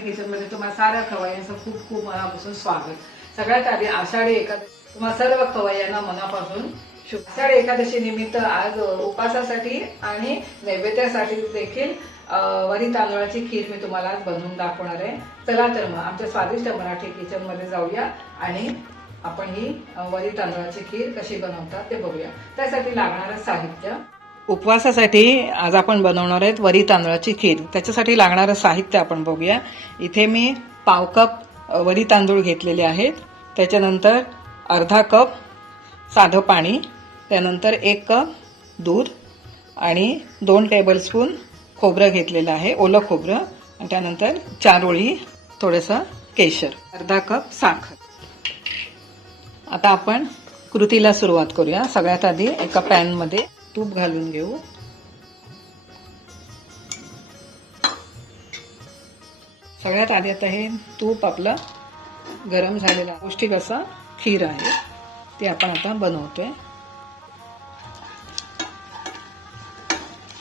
किचनमध्ये तुम्हाला सारं खवय्यांचं खूप खूप मनापासून स्वागत. सगळ्यात आधी आषाढी एकादशी तुम्हाला सर्व खवय्यांना मनापासून शुभ आषाढी एकादशी निमित्त आज उपासासाठी आणि नैवेद्यासाठी देखील वरी तांदळाची खीर मी तुम्हाला आज बनवून दाखवणार आहे. चला तर मग आमच्या स्वादिष्ट मराठी किचनमध्ये जाऊया आणि आपण ही वरी तांदळाची खीर कशी बनवतात ते बघूया. त्यासाठी लागणारं साहित्य उपवासासाठी आज आपण बनवणार आहेत वरी तांदळाची खीर. त्याच्यासाठी लागणारं साहित्य आपण बघूया. इथे मी पाव कप वरी तांदूळ घेतलेले आहेत. त्याच्यानंतर अर्धा कप साधं पाणी त्यानंतर एक कप दूध आणि दोन टेबलस्पून खोबरं घेतलेलं आहे ओलं खोबरं आणि त्यानंतर चार ओळी थोडंसं केशर अर्धा कप साखर. आता आपण कृतीला सुरुवात करूया. सगळ्यात आधी एका पॅनमध्ये तूप घालून घेऊ. सगळ्यात आधी आता हे तूप आपलं गरम झालेलं पौष्टिक असं खीर आहे. ते आपण आता बनवतोय.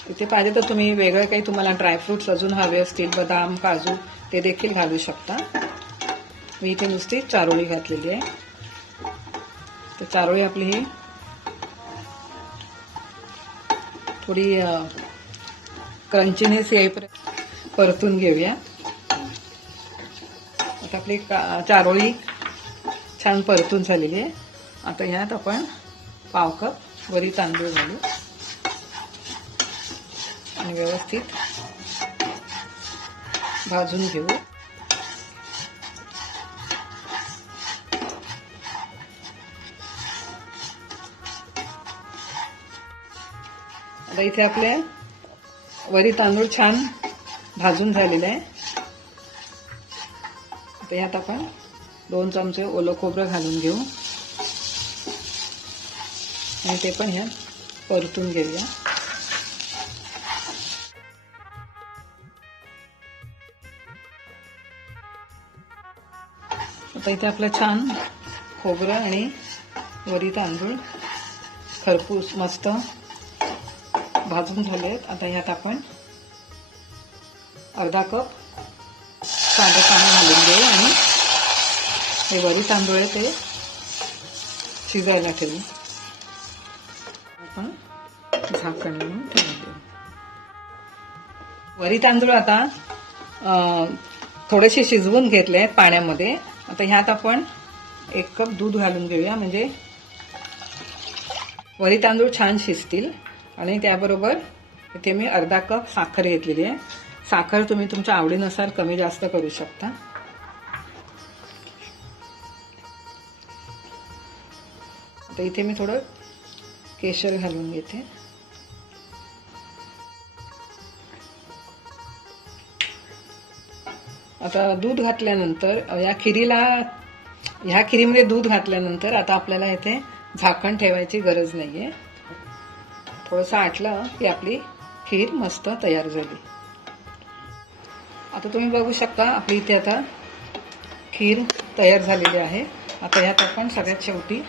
इथे पाहिजे तर तुम्ही वेगळं काही तुम्हाला ड्रायफ्रुट्स अजून हवे असतील बदाम काजू ते देखील घालू शकता. मी इथे नुसती चारोळी घातलेली आहे. तर चारोळी आपली ही थोडी क्रंचीनेस येईपर्यंत परतून घेऊया. आता आपली का चारोळी छान परतून झालेली आहे. आता ह्यात आपण पाव कप वरी तांदूळ घालू. आणि व्यवस्थित भाजून घेऊ. आता इथे आपले वरी तांदूळ छान भाजून झालेले आहे. आता यात आपण दोन चमचे ओलं खोबरं घालून घेऊ. आणि ते पण ह्यात परतून घेऊया. आता इथे आपलं छान खोबरं आणि वरी तांदूळ खरपूस मस्त भाजून झाले आहेत आता ह्यात आपण अर्धा कप कांदा पाणी घालून घेऊ आणि हे वरी तांदूळ आहे ते शिजायला ठेवू. आपण झाकण लावून ठेवून देऊ. वरी तांदूळ आता थोडेसे शिजवून घेतले पाण्यामध्ये. आता ह्यात आपण एक कप दूध घालून घेऊया. म्हणजे वरी तांदूळ छान शिजतील. आणि त्याबरोबर इथे मी अर्धा कप साखर घेतलेली आहे. साखर तुम्ही तुमच्या आवडीनुसार कमी जास्त करू शकता. आता इथे मी थोडं केशर घालून घेते. आता दूध घातल्यानंतर या खिरीला ह्या खिरीमध्ये दूध घातल्यानंतर आता आपल्याला इथे झाकण ठेवायची गरज नाही आहे थोडंसं आटलं की आपली खीर मस्त तयार झाली. आता तुम्ही बघू शकता आपली इथे आता खीर तयार झालेली आहे. आता ह्यात आपण सगळ्यात शेवटी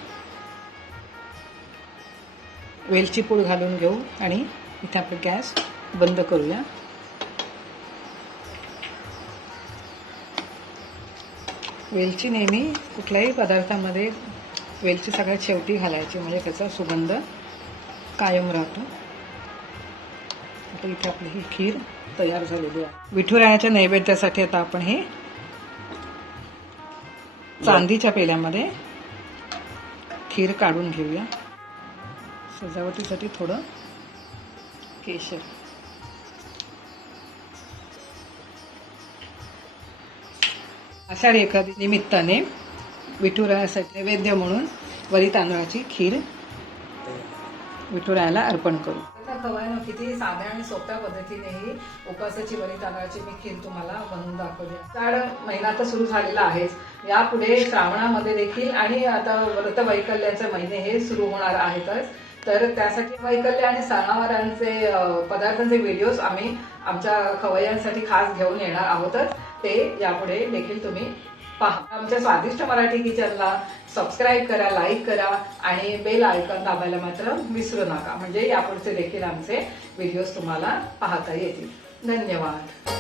वेलची पूड घालून घेऊ आणि इथे आपलं गॅस बंद करूया. वेलची नेहमी कुठल्याही पदार्थामध्ये वेलची सगळ्यात शेवटी घालायची म्हणजे त्याचा सुगंध कायम राहतो. आता इथे आपली ही खीर तयार झालेली आहे. विठुरायाच्या नैवेद्यासाठी आता आपण हे चांदीच्या पेल्यामध्ये खीर काढून घेऊया. सजावटीसाठी थोडं केशर. आषाढी एखादी निमित्ताने विठुरायासाठी नैवेद्य म्हणून वरी तांदळाची खीर विठुरायाला अर्पण करू. खवायनं किती साध्या आणि सोप्या पद्धतीने ही उपासाची वरी तांदळाची मी खीर तुम्हाला बनवून दाखवली. कारण महिना तर सुरू झालेला आहेच. यापुढे श्रावणामध्ये देखील आणि आता व्रत वैकल्याचे महिने हे सुरू होणार आहेतच. तर त्यासाठी वैकल्य आणि सणावारांचे पदार्थांचे व्हिडिओज आम्ही आमच्या खवय्यांसाठी खास घेऊन येणार आहोतच. ते यापुढे देखील तुम्ही पहा आमच्या स्वादिष्ट मराठी किचनला सबस्क्राईब करा लाईक करा आणि बेल आयकॉन दाबायला मात्र विसरू नका. म्हणजे यापुढचे देखील आमचे व्हिडिओज तुम्हाला पाहता येतील. धन्यवाद.